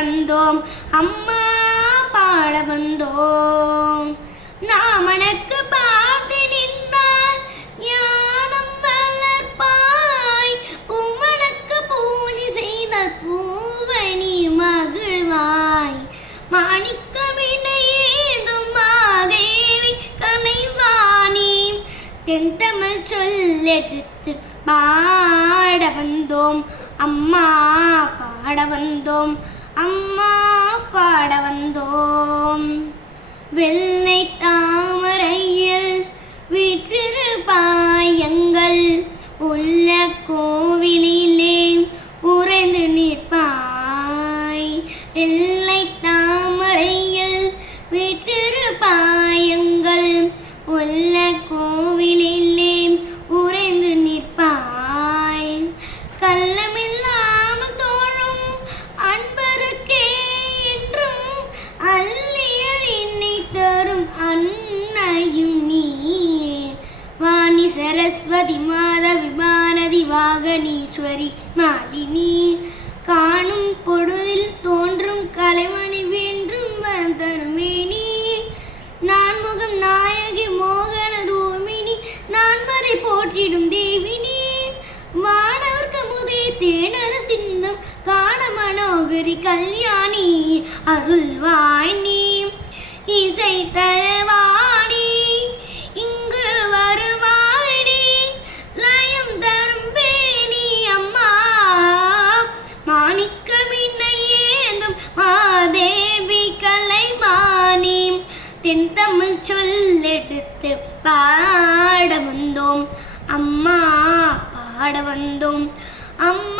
வந்தோம் அம்மா பாட வந்தோம். நாமனக்கு பார்த்து நின்றால் ஞானம் வளர்ப்பாய், பூமனக்கு பூஜை செய்தால் பூவனி மகிழ்வாய். மாணிக்கமினையேந்தும் மாதேவி கலைவாணி, தென்தமிழ் சொல்லெடுத்து பாட வந்தோம் அம்மா பாட வந்தோம் அம்மா பாட வந்தோம். வெள்ளை தாமரையில் வீற்றிருப்பாய் எங்கள் உள்ள கோவிலிலே உறைந்து நிற்பாய். வெள்ளை தாமரையில் வீற்றிருப்பாய் எங்கள் உள்ள கோவிலிலே உறைந்து நிற்பாய். கள்ளமில்லாமல் தோழும் அன்பருக்கே என்றும் அல்லியர் என்னை தரும் அன்னையும் நீயே. வாணி சரஸ்வதி மாதவி வானதி வாகனீஸ்வரி மாலினி, காணும் பொழுதில் தோன்றும் கலைமணி வென்றும் வரம் தருமேனி. நான்முகம் நாயகி மோகன ரூபிணி, நான்மறை போற்றிடும் தேவினி. மாணவர்க்கு முதே தேனர சின்னம் காண மனோகரி கல்யாணி, அருள்வாய் நீ இசை தரவாணி, இங்கு வருவாய் நீ லயம் தரும் பேணி அம்மா. மாணிக்கமினையேந்தும் மாதேவி கலைவாணி, தென்தமிழ் சொல்லெடுத்து பாட வந்தோம் அம்மா பாட வந்தோம் அம்மா